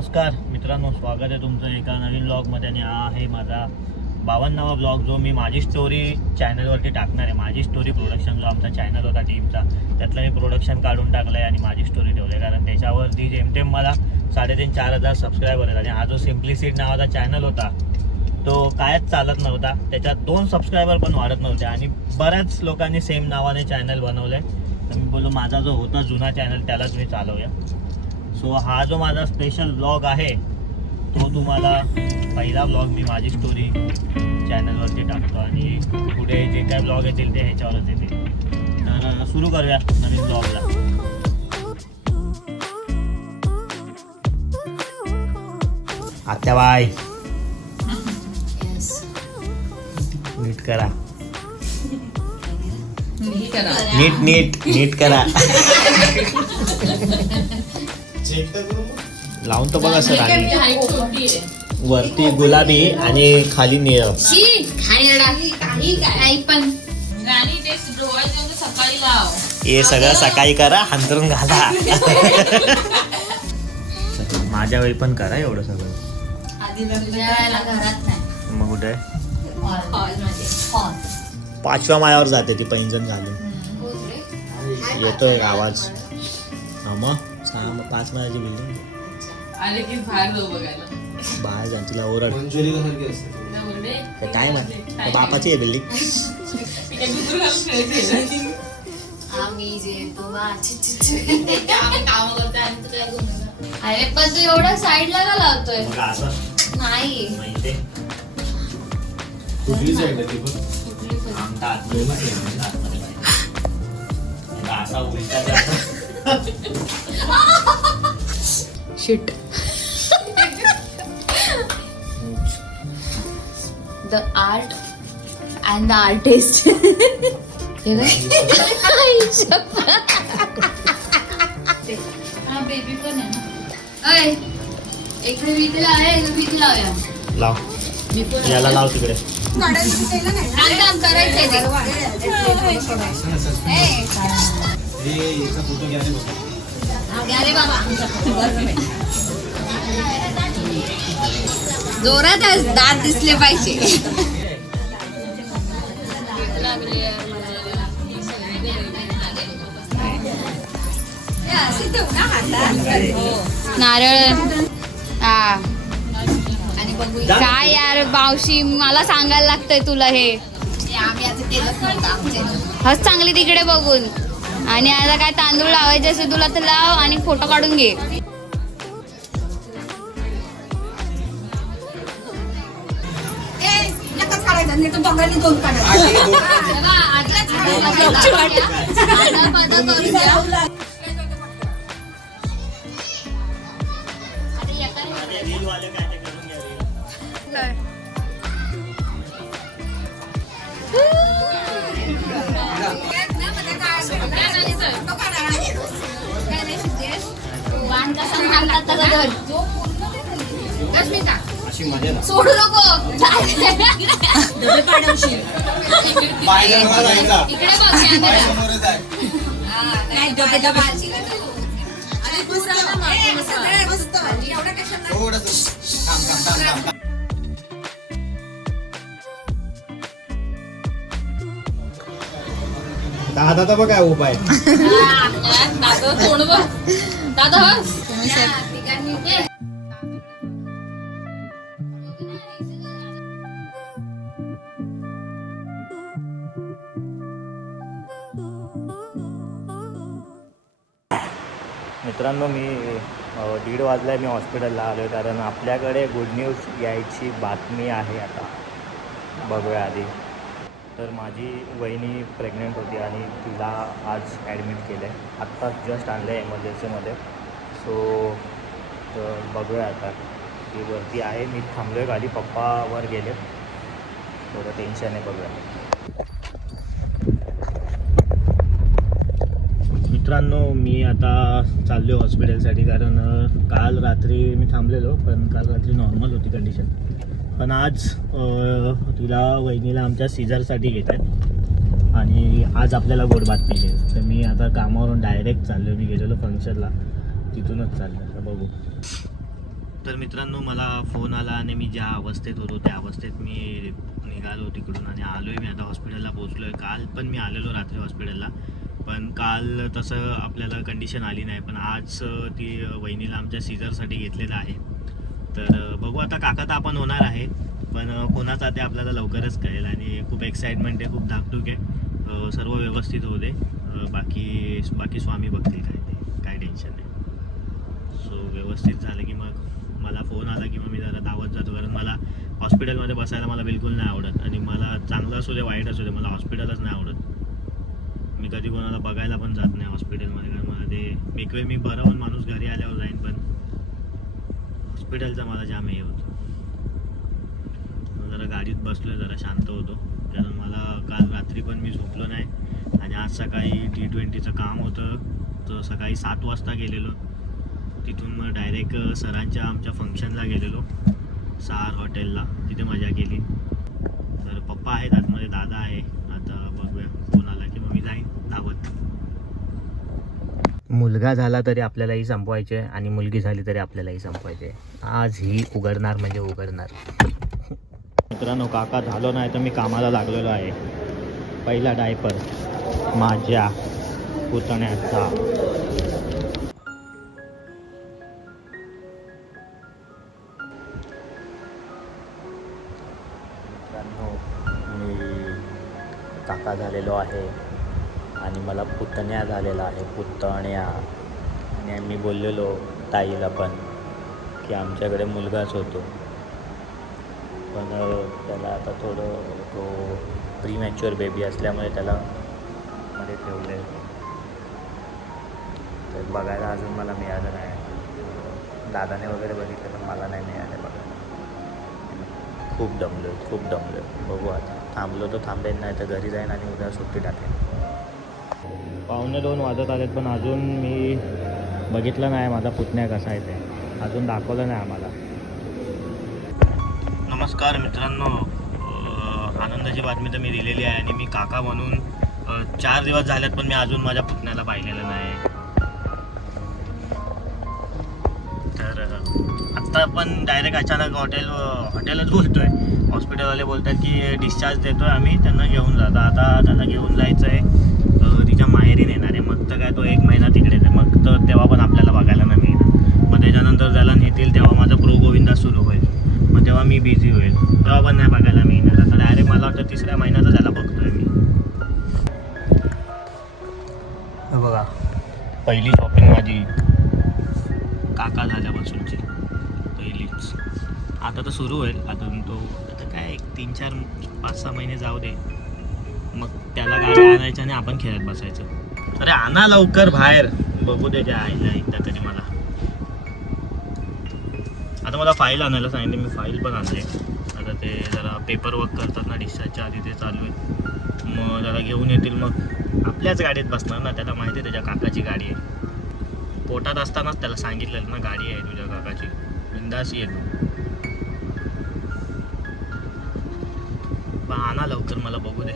नमस्कार मित्रांनो, स्वागत आहे तुमचं एका नवीन ब्लॉगमध्ये. आणि हा आहे माझा 52वा ब्लॉग, जो मी माझी स्टोरी चॅनलवरती टाकणार आहे. माझी स्टोरी प्रोडक्शन जो आमचा चॅनल होता टीमचा, त्यातलं मी प्रोडक्शन काढून टाकलं आहे आणि माझी स्टोरी ठेवली आहे. कारण त्याच्यावरती जेमतेम मला 3,500-4,000 सबस्क्रायबर आहेत. आणि हा जो सिम्प्लिसिटी नावाचा चॅनल होता तो कायच चालत नव्हता. त्याच्यात 2 सबस्क्रायबर पण वाढत नव्हते आणि बऱ्याच लोकांनी सेम नावाने चॅनल बनवलं आहे. तर मी बोललो माझा जो होता जुना चॅनल त्यालाच मी चालवूया. सो हा जो माझा स्पेशल ब्लॉग आहे तो तुम्हाला पहिला ब्लॉग मी माझी स्टोरी चॅनलवरती टाकतो आणि पुढे जे काय ब्लॉग येतील ते ह्याच्यावरच येतील. तर सुरू करूया नवीन ब्लॉगला. आत्या बाय नीट करा, नीट करा. लावून तर बघा सर. आणि वरती गुलाबी आणि खाली निळ. हे सगळं सकाळी करा, हंतरून घाला. माझ्या वेळी पण करा एवढं सगळं. मग कुठे 5व्या माळ्यावर जाते ती पैंजण घालून. येतोय आवाज. मग 5 माळ्याची बिल्डिंग आले की बाहेर जाऊ बघायला. बाहेर जा, तिला ओरड. काय म्हणते बापाची आहे बिल्डिंग. अरे पण तू एवढा साईडला का लावतोय? नाही कुठली साईड आहे ती पण? असा उलटा shit. The art and the artist. Baby पण आहे ना. इकडे भीती आहे, भीती लावूया. लाव, याला लाव तिकडे. करायचंय जोरात दात दिसले पाहिजे. नारळ. काय यार मावशी, मला सांगायला लागतंय तुला हे. हस चांगली तिकडे बघून. आणि आता काय तांदूळ लावायचे असेल तुला तर लाव आणि फोटो काढून घे. सोडू नको. दादा बघ काय उपाय. दादा मित्रांनो, मी 1:30 वाजला मी हॉस्पिटलला आलो आहे. कारण आपल्याकडे गुड न्यूज यायची बातमी आहे. आता बघूया आधी. तर माझी वहिनी प्रेग्नेंट होती आणि तिला आज ॲडमिट केलं आहे. आत्ताच जस्ट आणलं आहे एमर्जन्सीमध्ये. सो तर बघूया आता. ती वरती आहे, मी थांबलो आहे खाली. पप्पा वर गेले, थोडं टेन्शन आहे. बघूया. मित्रांनो, मी आता चाललो हॉस्पिटलसाठी. कारण काल रात्री मी थांबलेलो, पण काल रात्री नॉर्मल होती कंडिशन. पण आज तुला वहिनीला आमच्या सीझरसाठी घेत आहेत आणि आज आपल्याला गोड बातमी आहे. तर मी आता कामावरून डायरेक्ट चाललो. मी गेलेलो फंक्शनला, तिथूनच चाललो. बघू तर मित्रांनो मला फोन आला आणि मी ज्या अवस्थेत होतो त्या अवस्थेत मी निघालो तिकडून आणि आलोय मी आता हॉस्पिटलला पोहोचलोय. काल पण मी आलेलो रात्री हॉस्पिटलला, पण काल तसं आपल्याला कंडिशन आली नाही. पण आज ती वहिनीला आमच्या सीझरसाठी घेतलेलं आहे. तर बघू आता. काका तर आपण होणार आहे, पण कोणाचा ते आपल्याला लवकरच कळेल. आणि खूप एक्साइटमेंट आहे, खूप धाकधूक आहे. सर्व व्यवस्थित होऊ दे. बाकी स्वामी बघतील काय टेन्शन नाही. सो व्यवस्थित झालं की मग मला फोन आला की मग मी जरा धावत जातो, कारण मला हॉस्पिटलमध्ये बसायला मला बिलकुल नाही आवडत. आणि मला चांगलं असू दे वाईट असू दे, मला हॉस्पिटलच नाही आवडत. मी कधी कोणाला बघायला पण जात नाही हॉस्पिटलमध्ये, कारण मला ते मी बरं होऊन माणूस घरी आल्यावर जाईन, पण हॉस्पिटलचा मला जाम हे होतं. जरा गाडीत बसलोय, जरा शांत होतो, कारण मला काल रात्री पण मी झोपलो नाही. आणि आज सकाळी T20चं काम होतं, तर सकाळी 7 वाजता गेलेलो. तिथून मग डायरेक्ट सरांच्या आमच्या फंक्शनला गेलेलो, सार हॉटेलला. तिथे मजा केली. तर पप्पा आहेत आतमध्ये, दादा आहे. आता बघूया, फोन आला की मग मी जाईन धावत. मुलगा झाला तरी आपल्यालाही संपवायचे आणि मुलगी झाली तरी आपल्यालाही संपवायचे. आज ही उघडणार म्हणजे उघडणार. मित्रांनो, काका झालो नाही तर मी कामाला लागलेलो आहे. पहिला डायपर माझ्या पुतण्याचा. मित्रांनो, मी काका झालेलो आहे आणि मला पुतण्या झालेला आहे, पुतण्या. आणि मी बोललेलो ताईला पण की आमच्याकडे मुलगाच होतो, पण त्याला आता थोडं तो प्रीमॅच्युअर बेबी असल्यामुळे त्याला मध्ये ठेवले. तर बघायला अजून मला मिळालं नाही. दादाने वगैरे बघितलं पण मला नाही मिळालं बघायला. खूप दमलो. बघू आता. थांबलो तर थांबेन, नाही तर घरी जाईन आणि उद्या सुट्टी टाकेन. 1:45 वाजत आलेत, पण अजून मी बघितलं नाही माझा पुतण्या कसा आहे ते. अजून दाखवलं नाही आम्हाला. नमस्कार मित्रांनो, आनंदाची बातमी तर मी दिलेली आहे. आणि मी काका म्हणून 4 दिवस झालेत, पण मी अजून माझ्या पुतण्याला पाहिलेलं नाही. तर आत्ता पण डायरेक्ट अचानक हॉटेलच बोलतोय. हॉस्पिटलवाले बोलतात की डिस्चार्ज देतोय आम्ही, त्यांना घेऊन जातो. आता त्याला घेऊन जायचं आहे, तिच्या माहेरी नेणार आहे. मग तर काय तो 1 महिना तिकडेच आहे, मग तर तेव्हा पण आपल्याला बघायला नाही मिळणार. मग त्याच्यानंतर त्याला नेतील तेव्हा माझा प्रो गोविंदा सुरू होईल, मग तेव्हा मी बिझी होईल, तेव्हा पण नाही बघायला मिळणार. आता डायरेक्ट मला वाटतं 3ऱ्या महिन्याचा त्याला बघतोय मी. बघा, पहिली शॉपिंग माझी काका झाल्यापासूनची पहिलीच. आता तर सुरू होईल अजून. तो आता काय 3-4 5-6 महिने जाऊ दे, मग त्याला गाडी आणायची आणि आपण खेळत बसायचं. अरे आणा लवकर बाहेर, बघू त्याच्या आईला एकदा तरी मला. आता मला फाईल आणायला सांगितले, मी फाईल पण आणले. आता ते जरा पेपर वर्क करतात ना डिस्चार्जच्या आधी, ते चालू आहे. मग जरा घेऊन येतील, मग आपल्याच गाडीत बसणार ना. त्याला माहिती आहे त्याच्या काकाची गाडी आहे. पोटात असतानाच त्याला सांगितलेलं ना, गाडी आहे तुझ्या काकाची, बिंदास येतो. पण आणा लवकर, मला बघू दे.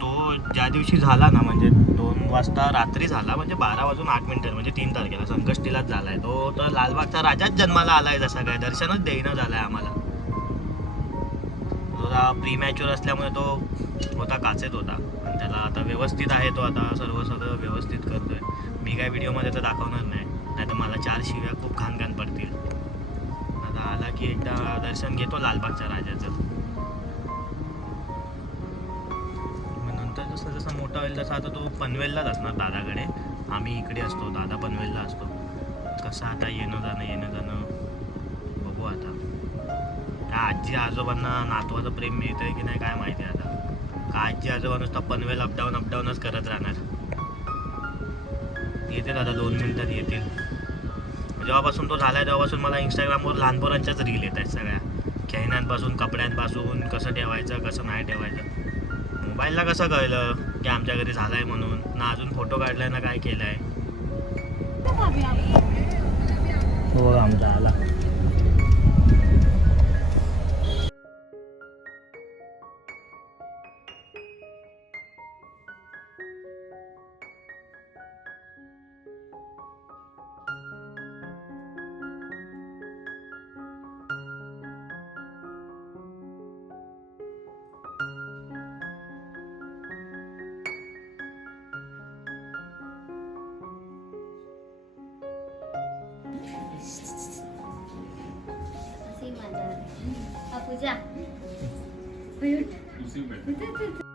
तो ज्या दिवशी झाला ना, म्हणजे 2 वाजता रात्री झाला, म्हणजे 12:08 म्हणजे 3 तारखेला संकष्टीलाच झाला आहे. तो तर लालबागचा राजाच जन्माला आला आहे, जसा काय दर्शनच देईनं झालं आहे आम्हाला. थोडा प्रीमॅच्युअर असल्यामुळे तो होता काचेत होता, पण त्याला आता व्यवस्थित आहे. तो आता सर्व व्यवस्थित करतोय. मी काय व्हिडिओमध्ये तर दाखवणार नाही तर मला 4 शिव्या खूप घाण पडतील. आता आला की एकदा दर्शन घेतो लालबागच्या राजाचं. नंतर जसं मोठा होईल तसं आता तो पनवेललाच असणार दादाकडे. आम्ही इकडे असतो, दादा पनवेलला असतो. कसं आता येणं जाणं बघू. आता त्या आजी आजोबांना नातवाचं प्रेम मिळतंय की नाही काय माहिती. आता का आजी आजोबा नुसतं पनवेल अपडाऊनच करत राहणार. येतील आता 2 मिनिटात येतील. जेव्हापासून तो झाला आहे तेव्हापासून मला इंस्टाग्रामवर लहान पोरांच्याच रील येत आहेत सगळ्या. खेळण्यांपासून, कपड्यांपासून, कसं ठेवायचं कसं नाही ठेवायचं. मोबाईलला कसं कळलं की आमच्या घरी झालं आहे म्हणून? ना अजून फोटो काढलाय ना काय केलं आहे. हो आमचा आला. अशी मजा आली. हा, पूजा उसी पे